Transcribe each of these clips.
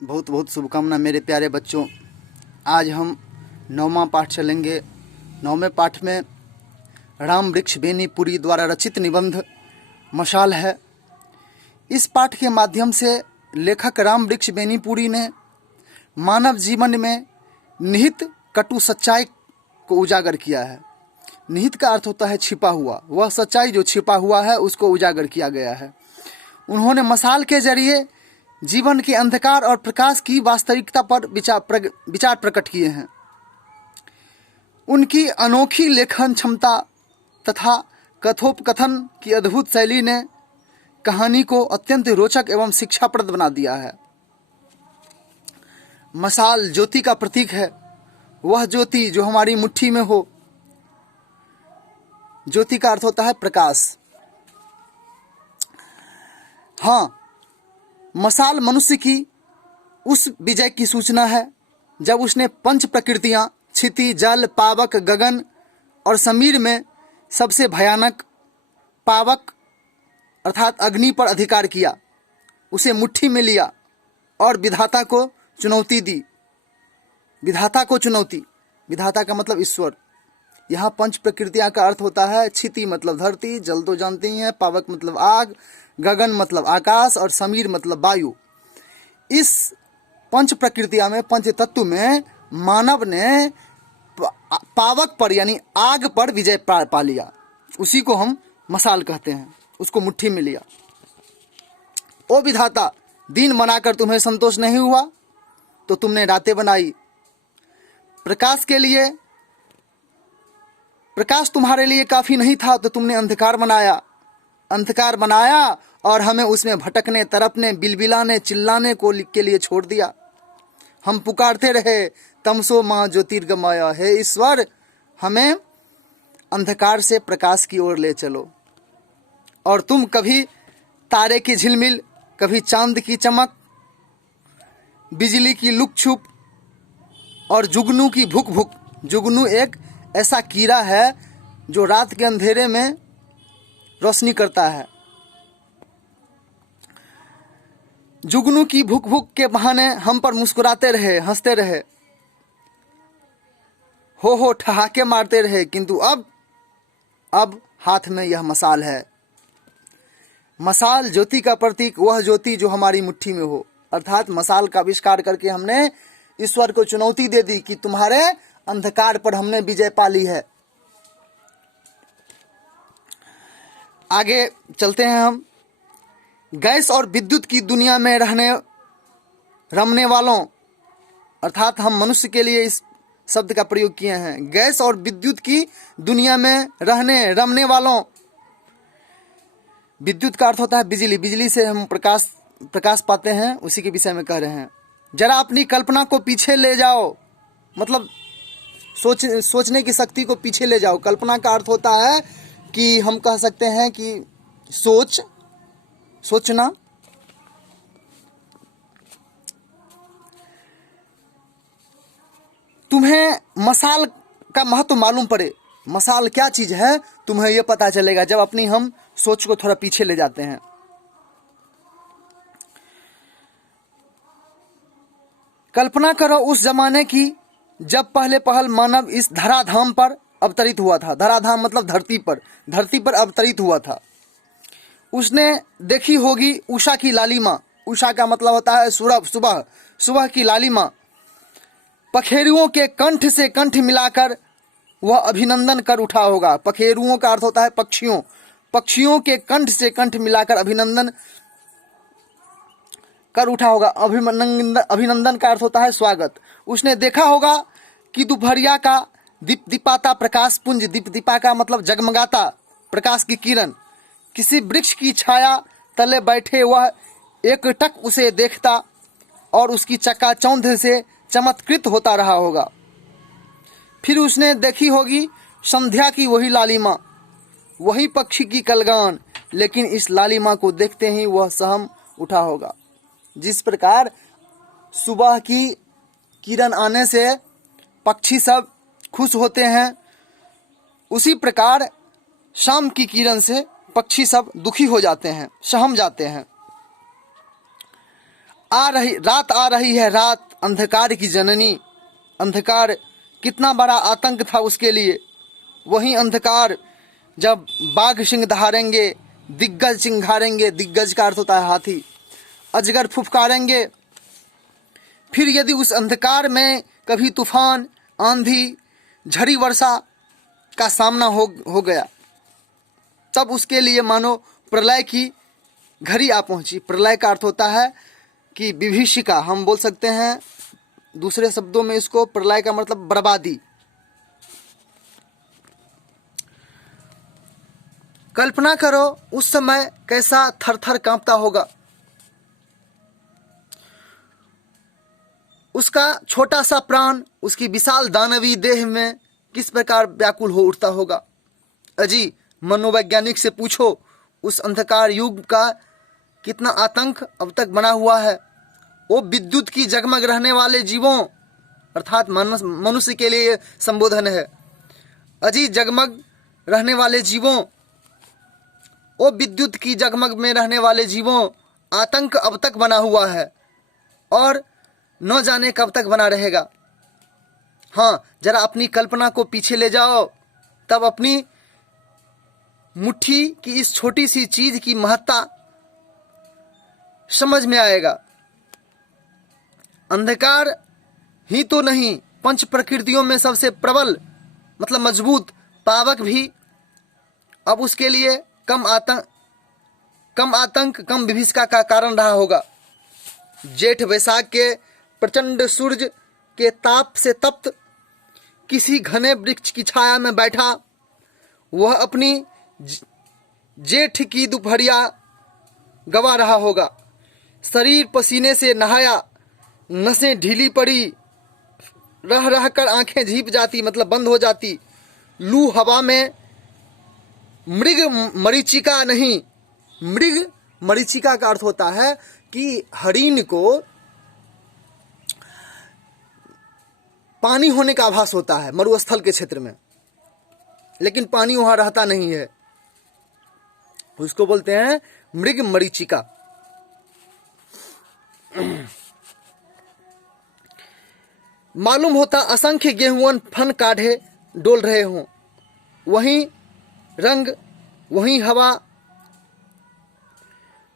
बहुत बहुत शुभकामना मेरे प्यारे बच्चों। आज हम 9वां पाठ चलेंगे। 9वें पाठ में राम वृक्ष बेनीपुरी द्वारा रचित निबंध मशाल है। इस पाठ के माध्यम से लेखक राम वृक्ष बेनीपुरी ने मानव जीवन में निहित कटु सच्चाई को उजागर किया है। निहित का अर्थ होता है छिपा हुआ, वह सच्चाई जो छिपा हुआ है उसको उजागर किया गया है। उन्होंने मशाल के जरिए जीवन के अंधकार और प्रकाश की वास्तविकता पर विचार प्रकट किए हैं। उनकी अनोखी लेखन क्षमता तथा कथोपकथन की अद्भुत शैली ने कहानी को अत्यंत रोचक एवं शिक्षाप्रद बना दिया है। मशाल ज्योति का प्रतीक है, वह ज्योति जो हमारी मुट्ठी में हो। ज्योति का अर्थ होता है प्रकाश। हाँ, मशाल मनुष्य की उस विजय की सूचना है जब उसने पंच प्रकृतियां क्षिति, जल, पावक, गगन और समीर में सबसे भयानक पावक अर्थात अग्नि पर अधिकार किया, उसे मुट्ठी में लिया और विधाता को चुनौती दी। विधाता को चुनौती, विधाता का मतलब ईश्वर। यहाँ पंच प्रकृतियां का अर्थ होता है क्षिति मतलब धरती, जल तो जानते ही हैं, पावक मतलब आग, गगन मतलब आकाश और समीर मतलब वायु। इस पंच प्रकृतियां में, पंच तत्व में मानव ने पावक पर यानी आग पर विजय पा लिया। उसी को हम मशाल कहते हैं, उसको मुट्ठी में लिया। ओ विधाता, दिन बनाकर तुम्हें संतोष नहीं हुआ तो तुमने रातें बनाई। प्रकाश के लिए, प्रकाश तुम्हारे लिए काफी नहीं था तो तुमने अंधकार बनाया। अंधकार बनाया और हमें उसमें भटकने, तड़पने, बिलबिलाने, चिल्लाने के लिए छोड़ दिया। हम पुकारते रहे, तमसो मां ज्योतिर्गमय, हे ईश्वर हमें अंधकार से प्रकाश की ओर ले चलो। और तुम कभी तारे की झिलमिल, कभी चांद की चमक, बिजली की लुक छुप और जुगनू की भुक भुक। जुगनू एक ऐसा कीड़ा है जो रात के अंधेरे में रोशनी करता है। जुगनू की भुक भुक के बहाने हम पर मुस्कुराते रहे, हंसते रहे, हो ठहाके मारते रहे, किंतु अब हाथ में यह मशाल है। मशाल ज्योति का प्रतीक, वह ज्योति जो हमारी मुट्ठी में हो। अर्थात मशाल का आविष्कार करके हमने ईश्वर को चुनौती दे दी कि तुम्हारे अंधकार पर हमने विजय पा ली है। आगे चलते हैं हम। गैस और विद्युत की दुनिया में रमने वालों, अर्थात हम मनुष्य के लिए इस शब्द का प्रयोग किए हैं। गैस और विद्युत की दुनिया में रमने वालों। विद्युत का अर्थ होता है बिजली, बिजली से हम प्रकाश पाते हैं, उसी के विषय में कह रहे हैं। जरा अपनी कल्पना को पीछे ले जाओ, मतलब सोचने की शक्ति को पीछे ले जाओ। कल्पना का अर्थ होता है कि हम कह सकते हैं कि सोचना। तुम्हें मशाल का महत्व मालूम पड़े, मशाल क्या चीज है, तुम्हें यह पता चलेगा जब अपनी हम सोच को थोड़ा पीछे ले जाते हैं। कल्पना करो उस जमाने की जब पहले पहल मानव इस धराधाम पर अवतरित हुआ था। धराधाम मतलब धरती पर अवतरित हुआ था। उसने देखी होगी उषा की लालिमा। उषा का मतलब होता है सुबह की लालिमा। पखेरुओं के कंठ से कंठ मिलाकर वह अभिनंदन कर उठा होगा। पखेरुओं का अर्थ होता है पक्षियों। पक्षियों के कंठ से कंठ मिलाकर अभिनंदन कर उठा होगा। अभिनंदन का अर्थ होता है स्वागत। उसने देखा होगा कि दोपहरिया का दीपदीपाता प्रकाश पुंज, दीपदीपा का मतलब जगमगाता प्रकाश की किरण, किसी वृक्ष की छाया तले बैठे वह एकटक उसे देखता और उसकी चकाचौंध से चमत्कृत होता रहा होगा। फिर उसने देखी होगी संध्या की वही लालिमा, वही पक्षी की कलगान, लेकिन इस लालिमा को देखते ही वह सहम उठा होगा। जिस प्रकार सुबह की किरण आने से पक्षी सब खुश होते हैं, उसी प्रकार शाम की किरण से पक्षी सब दुखी हो जाते हैं, सहम जाते हैं। रात आ रही है, रात अंधकार की जननी। अंधकार कितना बड़ा आतंक था उसके लिए। वही अंधकार जब बाघ सिंह दहाड़ेंगे, दिग्गज चिंघारेंगे, दिग्गज का अर्थ होता है हाथी, अजगर फुफकारेंगे, फिर यदि उस अंधकार में कभी तूफान, आंधी, झड़ी वर्षा का सामना हो गया, तब उसके लिए मानो प्रलय की घड़ी आ पहुंची। प्रलय का अर्थ होता है कि विभीषिका, हम बोल सकते हैं दूसरे शब्दों में इसको, प्रलय का मतलब बर्बादी। कल्पना करो उस समय कैसा थर-थर कांपता होगा। उसका छोटा सा प्राण उसकी विशाल दानवी देह में किस प्रकार व्याकुल हो उठता होगा। अजी मनोवैज्ञानिक से पूछो, उस अंधकार युग का कितना आतंक अब तक बना हुआ है। वो विद्युत की जगमग रहने वाले जीवों, अर्थात मनुष्य के लिए संबोधन है। अजी जगमग रहने वाले जीवों, वो विद्युत की जगमग में रहने वाले जीवों, आतंक अब तक बना हुआ है और न जाने कब तक बना रहेगा। हाँ, जरा अपनी कल्पना को पीछे ले जाओ, तब अपनी मुट्ठी की इस छोटी सी चीज की महत्ता समझ में आएगा। अंधकार ही तो नहीं, पंच प्रकृतियों में सबसे प्रबल मतलब मजबूत पावक भी अब उसके लिए कम आतंक कम विभीषिका का कारण रहा होगा। जेठ वैशाख के प्रचंड सूरज के ताप से तप्त किसी घने वृक्ष की छाया में बैठा वह अपनी जेठ की दोपहरिया गवा रहा होगा। शरीर पसीने से नहाया, नसें ढीली पड़ी, रह रह कर आंखें झीप जाती मतलब बंद हो जाती। लू हवा में मृग मरीचिका नहीं, मृग मरीचिका का अर्थ होता है कि हरिण को पानी होने का आभास होता है मरुस्थल के क्षेत्र में, लेकिन पानी वहां रहता नहीं है, उसको बोलते हैं मृग मरीचिका। मालूम होता असंख्य गेहूं फन काढ़े डोल रहे हों, वहीं रंग वहीं हवा,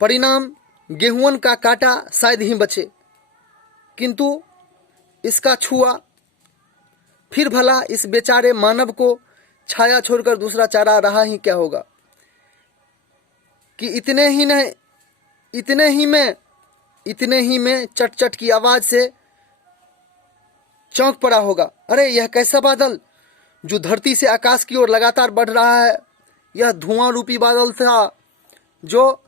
परिणाम गेहूं का काटा शायद ही बचे। किंतु इसका छुआ, फिर भला इस बेचारे मानव को छाया छोड़कर दूसरा चारा रहा ही क्या होगा कि इतने ही में चट चट की आवाज से चौंक पड़ा होगा। अरे यह कैसा बादल जो धरती से आकाश की ओर लगातार बढ़ रहा है। यह धुआं रूपी बादल था जो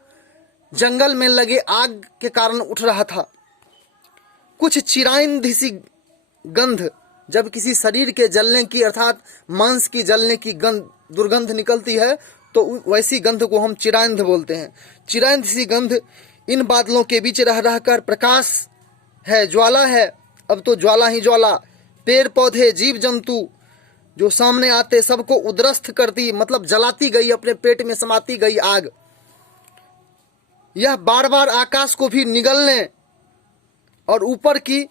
जंगल में लगे आग के कारण उठ रहा था। कुछ चिराइंधी सी गंध, जब किसी शरीर के जलने की अर्थात मांस की जलने की गंध दुर्गंध निकलती है तो वैसी गंध को हम चिराइंध बोलते हैं। चिराइंध सी गंध इन बादलों के बीच रह रहकर प्रकाश है, ज्वाला है, अब तो ज्वाला ही ज्वाला। पेड़ पौधे जीव जंतु जो सामने आते सबको उद्रस्त करती मतलब जलाती गई, अपने पेट में समाती गई आग। यह बार बार आकाश को भी निगलने और ऊपर की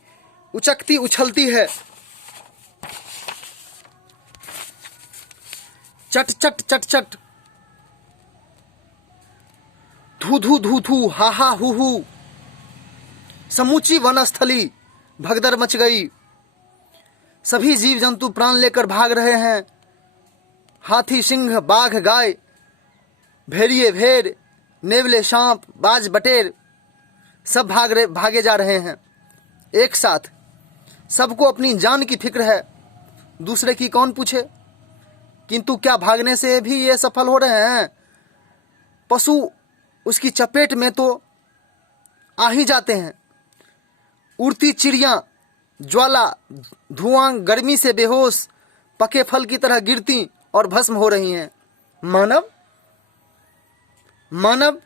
उचकती उछलती है। चट चट चट चट, धू धू धू धू, हा हा हु हु, समूची वनस्थली भगदड़ मच गई। सभी जीव जंतु प्राण लेकर भाग रहे हैं। हाथी, सिंह, बाघ, गाय, भेड़िए, भेड़, नेवले, सांप, बाज, बटेर सब भागे जा रहे हैं एक साथ। सबको अपनी जान की फिक्र है, दूसरे की कौन पूछे। किंतु क्या भागने से भी ये सफल हो रहे हैं? पशु उसकी चपेट में तो आ ही जाते हैं। उड़ती चिड़ियां, ज्वाला, धुआं, गर्मी से बेहोश पके फल की तरह गिरती और भस्म हो रही हैं। मानव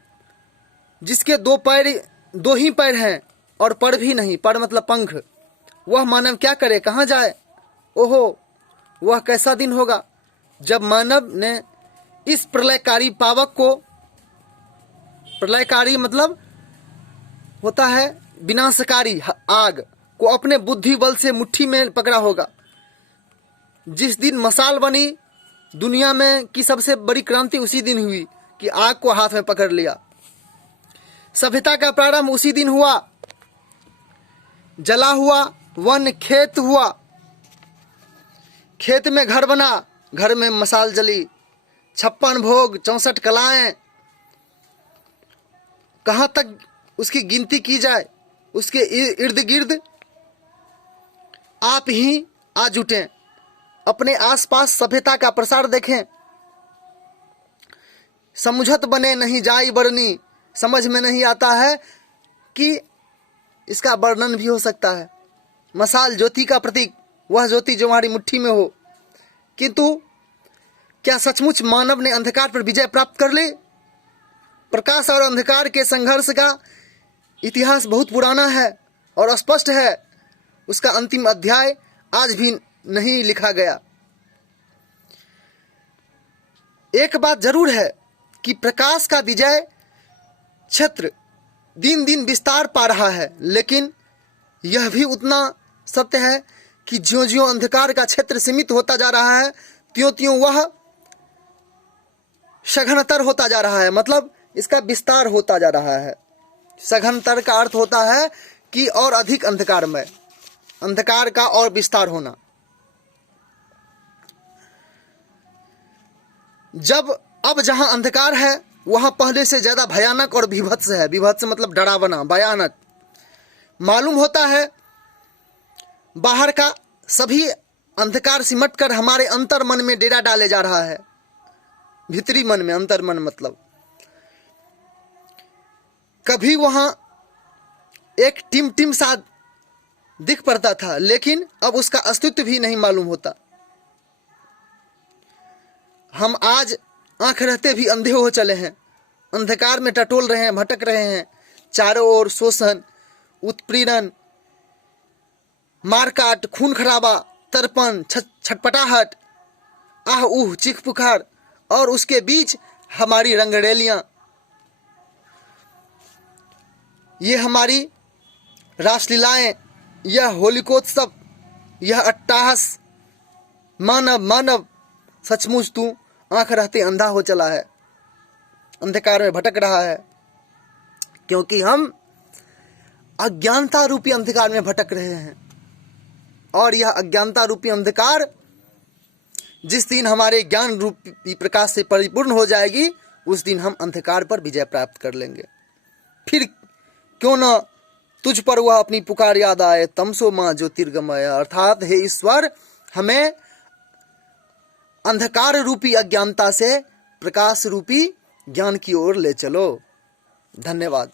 जिसके दो ही पैर हैं और पर भी नहीं, पर मतलब पंख, वह मानव क्या करे, कहाँ जाए? ओहो, वह कैसा दिन होगा जब मानव ने इस प्रलयकारी पावक को, प्रलयकारी मतलब होता है विनाशकारी आग को अपने बुद्धि बल से मुट्ठी में पकड़ा होगा। जिस दिन मशाल बनी दुनिया में की सबसे बड़ी क्रांति उसी दिन हुई कि आग को हाथ में पकड़ लिया। सभ्यता का प्रारंभ उसी दिन हुआ। जला हुआ वन खेत हुआ, खेत में घर बना, घर में मशाल जली। 56 भोग 64 कलाएं, कहां तक उसकी गिनती की जाए। उसके इर्द गिर्द आप ही आ जुटें, अपने आसपास सभ्यता का प्रसार देखें। समुझत बने नहीं जाई बरनी, समझ में नहीं आता है कि इसका वर्णन भी हो सकता है। मशाल ज्योति का प्रतीक, वह ज्योति जो हमारी मुट्ठी में हो। किंतु क्या सचमुच मानव ने अंधकार पर विजय प्राप्त कर ली? प्रकाश और अंधकार के संघर्ष का इतिहास बहुत पुराना है और स्पष्ट है। उसका अंतिम अध्याय आज भी नहीं लिखा गया। एक बात जरूर है कि प्रकाश का विजय क्षेत्र दिन दिन विस्तार पा रहा है, लेकिन यह भी उतना सत्य है कि ज्यों ज्यों अंधकार का क्षेत्र सीमित होता जा रहा है त्यों त्यों वह सघनतर होता जा रहा है। मतलब इसका विस्तार होता जा रहा है। सघनतर का अर्थ होता है कि और अधिक अंधकारमय, अंधकार का और विस्तार होना। अब जहां अंधकार है वहां पहले से ज्यादा भयानक और विभत्स है। विभत्स मतलब डरावना, भयानक। मालूम होता है बाहर का सभी अंधकार सिमट कर हमारे अंतर मन में डेरा डाले जा रहा है। भीतरी मन में, अंतर मन मतलब कभी वहां एक टिम सा दिख पड़ता था, लेकिन अब उसका अस्तित्व भी नहीं मालूम होता। हम आज आंख रहते भी अंधे हो चले हैं, अंधकार में टटोल रहे हैं, भटक रहे हैं। चारों ओर शोषण, उत्पीड़न, मारकाट, खून खराबा, तर्पण, छटपटाहट, आह उह, चीख पुकार, और उसके बीच हमारी रंगरेलियां। ये हमारी रासलीलाएं, यह होलिकोत्सव, यह अट्टहास। मानव सचमुच तू आंख रहते अंधा हो चला है, अंधकार में भटक रहा है, क्योंकि हम अज्ञानता रूपी अंधकार में भटक रहे हैं। और यह अज्ञानता रूपी अंधकार जिस दिन हमारे ज्ञान रूपी प्रकाश से परिपूर्ण हो जाएगी, उस दिन हम अंधकार पर विजय प्राप्त कर लेंगे। फिर क्यों न तुझ पर वह अपनी पुकार याद आए, तमसो मां ज्योतिर्गमय। अर्थात हे ईश्वर, हमें अंधकार रूपी अज्ञानता से प्रकाश रूपी ज्ञान की ओर ले चलो। धन्यवाद।